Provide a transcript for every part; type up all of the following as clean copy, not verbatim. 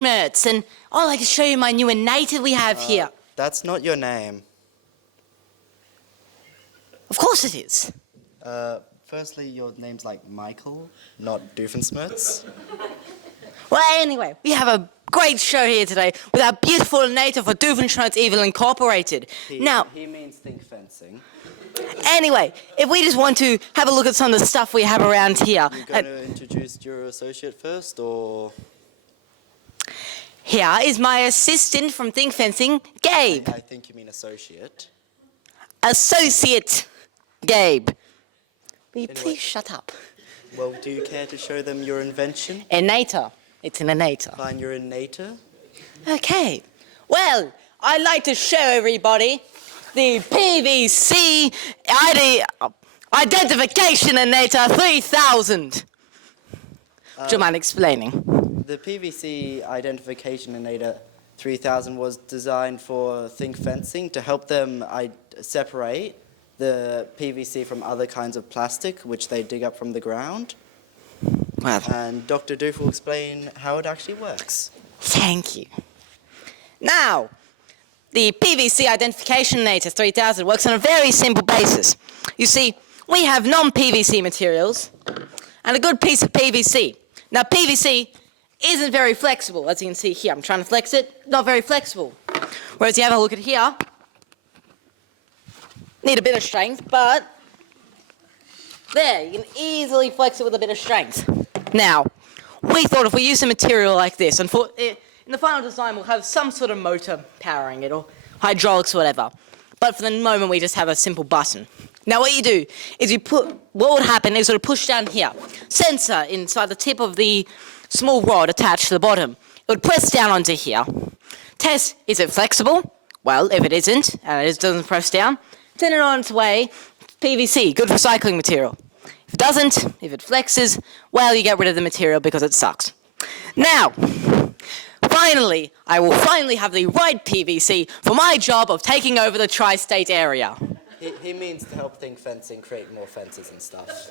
Mertz, and I'd like to show you my new native we have here. That's not your name. Of course it is. Firstly, your name's like Michael, not Doofenshmirtz. Well, anyway, we have a great show here today with our beautiful native for Doofenshmirtz Evil Incorporated. He means think fencing. Anyway, if we just want to have a look at some of the stuff we have around here. You're going to introduce your associate first, or...? Here is my assistant from Think Fencing, Gabe. I think you mean associate. Associate, Gabe. Will you Anyway. please shut up? Well, do you care to show them your invention? Innator. It's an innator. Find your innator. Okay. Well, I'd like to show everybody the PVC Identification Innator 3000. Do you mind explaining? The PVC Identification Innator 3000 was designed for Think Fencing to help them separate the PVC from other kinds of plastic, which they dig up from the ground. Well, And Dr. Doof will explain how it actually works. thank you. Now, the PVC Identification Innator 3000 works on a very simple basis. You see, we have non-PVC materials and a good piece of PVC. Now, PVC isn't very flexible, as you can see here. I'm trying to flex it, not very flexible. Whereas you have a look at here, need a bit of strength, but there, you can easily flex it with a bit of strength. Now, we thought if we use a material like this, and in the final design we'll have some sort of motor powering it, or hydraulics or whatever. But for the moment we just have a simple button. Now what you do is what would happen is it would push down here, sensor inside the tip of the small rod attached to the bottom. It would press down onto here. Test, is it flexible? Well, if it isn't, and it doesn't press down, send it on its way. PVC, good recycling material. If it doesn't, if it flexes, well, you get rid of the material because it sucks. Now, finally, I will finally have the right PVC for my job of taking over the tri-state area. He means to help Think Fencing create more fences and stuff.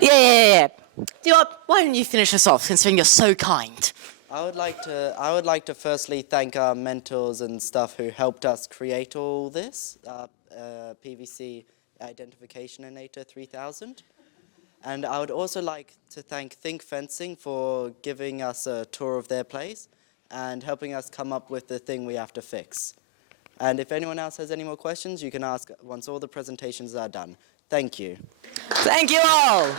Yeah. Do you know what? Why don't you finish us off, considering you're so kind? I would like to firstly thank our mentors and stuff who helped us create all this, PVC Identification Innator 3000. And I would also like to thank Think Fencing for giving us a tour of their place and helping us come up with the thing we have to fix. And if anyone else has any more questions, you can ask once all the presentations are done. Thank you. Thank you all.